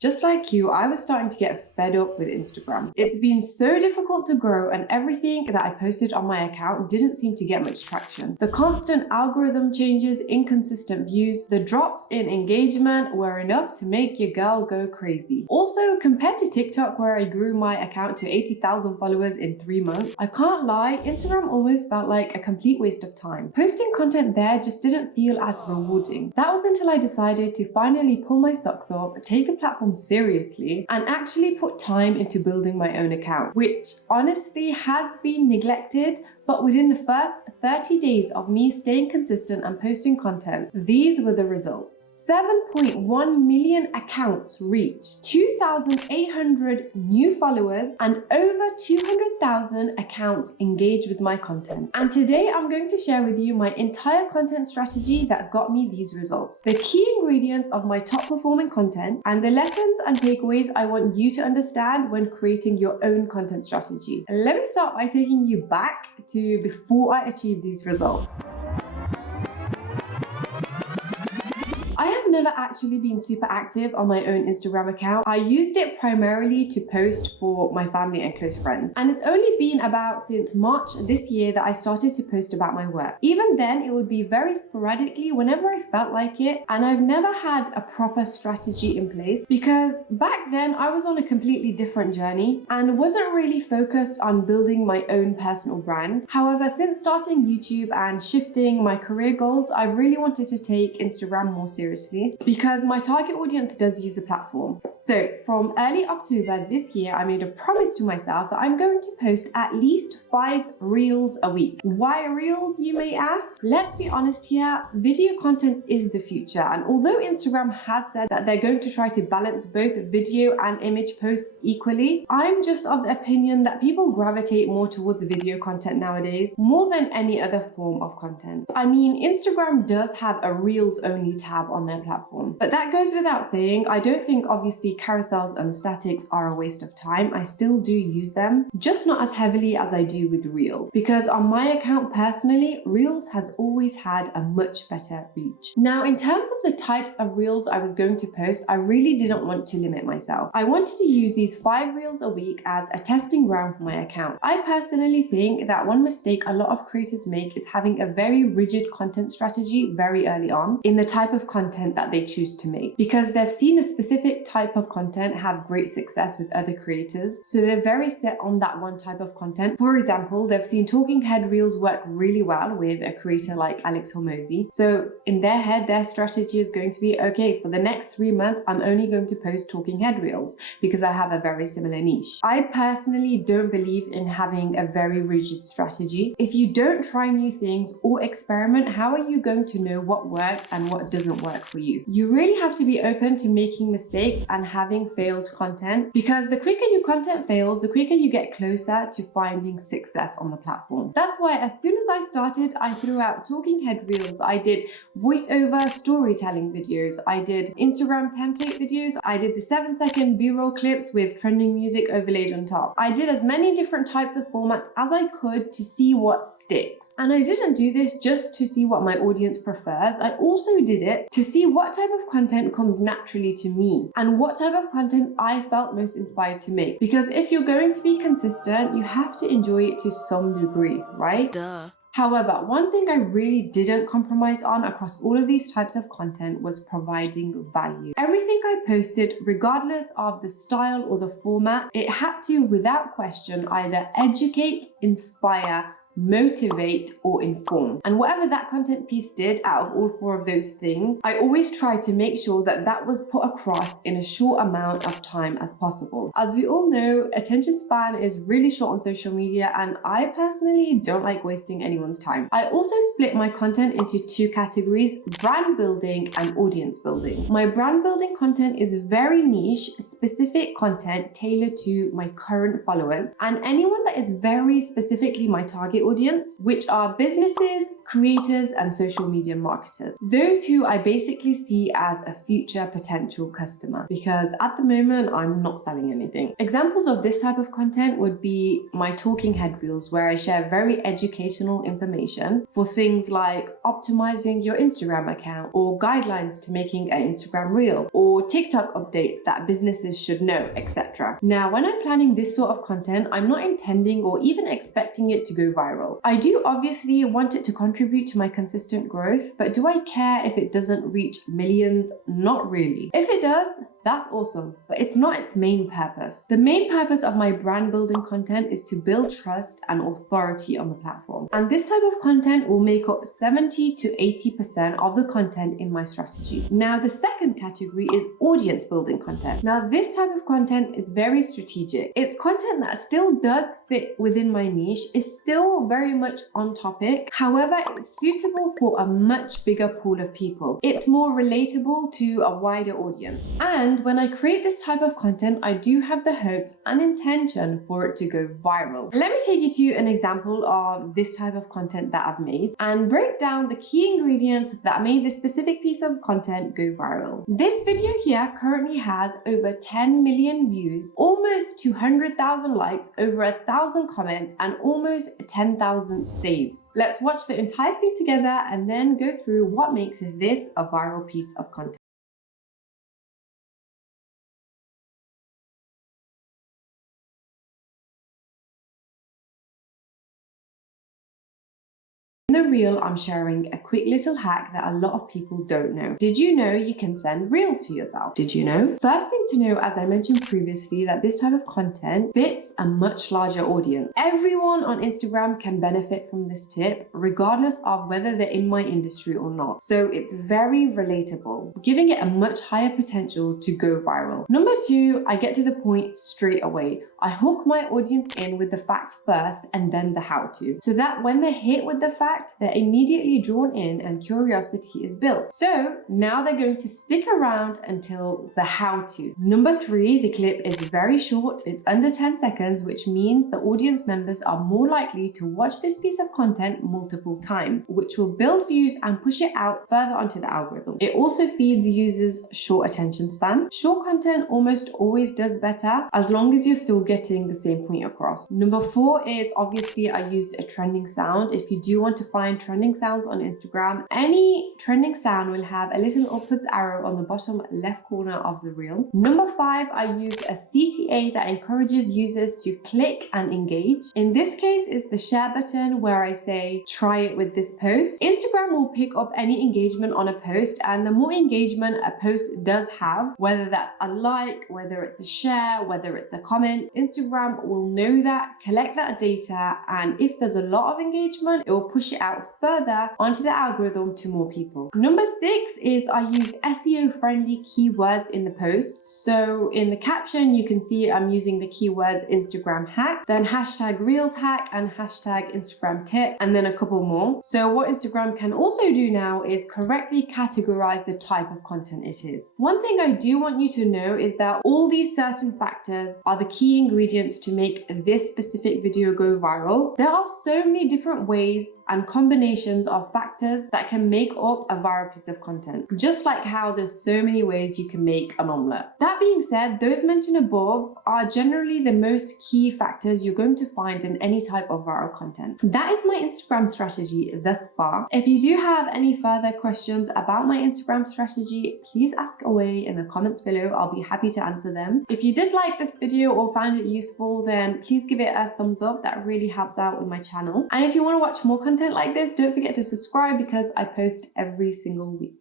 Just like you, I was starting to get fed up with Instagram. It's been so difficult to grow and everything that I posted on my account didn't seem to get much traction. The constant algorithm changes, inconsistent views, the drops in engagement were enough to make your girl go crazy. Also, compared to TikTok where I grew my account to 80,000 followers in 3 months, I can't lie, Instagram almost felt like a complete waste of time. Posting content there just didn't feel as rewarding. That was until I decided to finally pull my socks off, take a platform seriously, and actually put time into building my own account, which honestly has been neglected. But within the first 30 days of me staying consistent and posting content, these were the results. 7.1 million accounts reached, 2,800 new followers, and over 200,000 accounts engaged with my content. And today I'm going to share with you my entire content strategy that got me these results, the key ingredients of my top performing content, and the lessons and takeaways I want you to understand when creating your own content strategy. Let me start by taking you back to before I achieved these results. I have never actually been super active on my own Instagram account. I used it primarily to post for my family and close friends. And it's only been about since March this year that I started to post about my work. Even then, it would be very sporadically whenever I felt like it. And I've never had a proper strategy in place because back then I was on a completely different journey and wasn't really focused on building my own personal brand. However, since starting YouTube and shifting my career goals, I really wanted to take Instagram more seriously because my target audience does use the platform. So from early October this year, I made a promise to myself that I'm going to post at least 5 reels a week. Why reels, you may ask? Let's be honest here, video content is the future. And although Instagram has said that they're going to try to balance both video and image posts equally, I'm just of the opinion that people gravitate more towards video content nowadays, more than any other form of content. I mean, Instagram does have a reels only tab on their platform. But that goes without saying, I don't think obviously carousels and statics are a waste of time. I still do use them, just not as heavily as I do with Reels. Because on my account personally, Reels has always had a much better reach. Now, in terms of the types of Reels I was going to post, I really didn't want to limit myself. I wanted to use these 5 Reels a week as a testing ground for my account. I personally think that one mistake a lot of creators make is having a very rigid content strategy very early on in the type of content that they choose to make, because they've seen a specific type of content have great success with other creators, so they're very set on that one type of content. For example, they've seen talking head reels work really well with a creator like Alex Hormozi, so in their head their strategy is going to be, okay, for the next 3 months I'm only going to post talking head reels because I have a very similar niche. I personally don't believe in having a very rigid strategy. If you don't try new things or experiment, how are you going to know what works and what doesn't work for you? You really have to be open to making mistakes and having failed content, because the quicker your content fails, the quicker you get closer to finding success on the platform. That's why as soon as I started, I threw out talking head reels, I did voiceover storytelling videos, I did Instagram template videos, I did the 7-second B-roll clips with trending music overlaid on top. I did as many different types of formats as I could to see what sticks. And I didn't do this just to see what my audience prefers. I also did it to see what type of content comes naturally to me and what type of content I felt most inspired to make. Because if you're going to be consistent, you have to enjoy it to some degree, right? Duh. However, one thing I really didn't compromise on across all of these types of content was providing value. Everything I posted, regardless of the style or the format, it had to, without question, either educate, inspire, motivate, or inform. And whatever that content piece did out of all 4 of those things, I always tried to make sure that that was put across in a short amount of time as possible. As we all know, attention span is really short on social media, and I personally don't like wasting anyone's time. I also split my content into 2 categories: brand building and audience building. My brand building content is very niche, specific content tailored to my current followers, and anyone that is very specifically my target audience, which are businesses, creators, and social media marketers. Those who I basically see as a future potential customer, because at the moment I'm not selling anything. Examples of this type of content would be my talking head reels, where I share very educational information for things like optimizing your Instagram account, or guidelines to making an Instagram reel, or TikTok updates that businesses should know, etc. Now, when I'm planning this sort of content, I'm not intending or even expecting it to go viral. I do obviously want it to contribute to my consistent growth, but do I care if it doesn't reach millions? Not really. If it does, that's awesome, but it's not its main purpose. The main purpose of my brand building content is to build trust and authority on the platform. And this type of content will make up 70 to 80% of the content in my strategy. Now, the second category is audience building content. Now, this type of content is very strategic. It's content that still does fit within my niche, is still very much on topic. However, it's suitable for a much bigger pool of people. It's more relatable to a wider audience. And when I create this type of content, I do have the hopes and intention for it to go viral. Let me take you to an example of this type of content that I've made and break down the key ingredients that made this specific piece of content go viral. This video here currently has over 10 million views, almost 200,000 likes, over 1,000 comments, and almost 10,000 saves. Let's watch the entire thing together and then go through what makes this a viral piece of content. In the reel, I'm sharing a quick little hack that a lot of people don't know. Did you know you can send reels to yourself? Did you know? First thing to know, as I mentioned previously, that this type of content fits a much larger audience. Everyone on Instagram can benefit from this tip, regardless of whether they're in my industry or not. So it's very relatable, giving it a much higher potential to go viral. Number two, I get to the point straight away. I hook my audience in with the fact first and then the how to, so that when they're hit with the fact, they're immediately drawn in and curiosity is built. So now they're going to stick around until the how to. Number three, the clip is very short. It's under 10 seconds, which means the audience members are more likely to watch this piece of content multiple times, which will build views and push it out further onto the algorithm. It also feeds users short attention span. Short content almost always does better as long as you're still getting the same point across. Number four is obviously I used a trending sound. If you do want to find trending sounds on Instagram, any trending sound will have a little upwards arrow on the bottom left corner of the reel. Number five, I used a CTA that encourages users to click and engage. In this case, it's the share button where I say, try it with this post. Instagram will pick up any engagement on a post, and the more engagement a post does have, whether that's a like, whether it's a share, whether it's a comment, Instagram will know that, collect that data, and if there's a lot of engagement, it will push it out further onto the algorithm to more people. Number six is I use SEO friendly keywords in the post. So in the caption, you can see I'm using the keywords Instagram hack, then hashtag reels hack, and hashtag Instagram tip, and then a couple more. So what Instagram can also do now is correctly categorize the type of content it is. One thing I do want you to know is that all these certain factors are the key ingredients to make this specific video go viral. There are so many different ways and combinations of factors that can make up a viral piece of content. Just like how there's so many ways you can make an omelette. That being said, those mentioned above are generally the most key factors you're going to find in any type of viral content. That is my Instagram strategy thus far. If you do have any further questions about my Instagram strategy, please ask away in the comments below. I'll be happy to answer them. If you did like this video or found it useful, then please give it a thumbs up. That really helps out with my channel. And if you want to watch more content like this, don't forget to subscribe because I post every single week.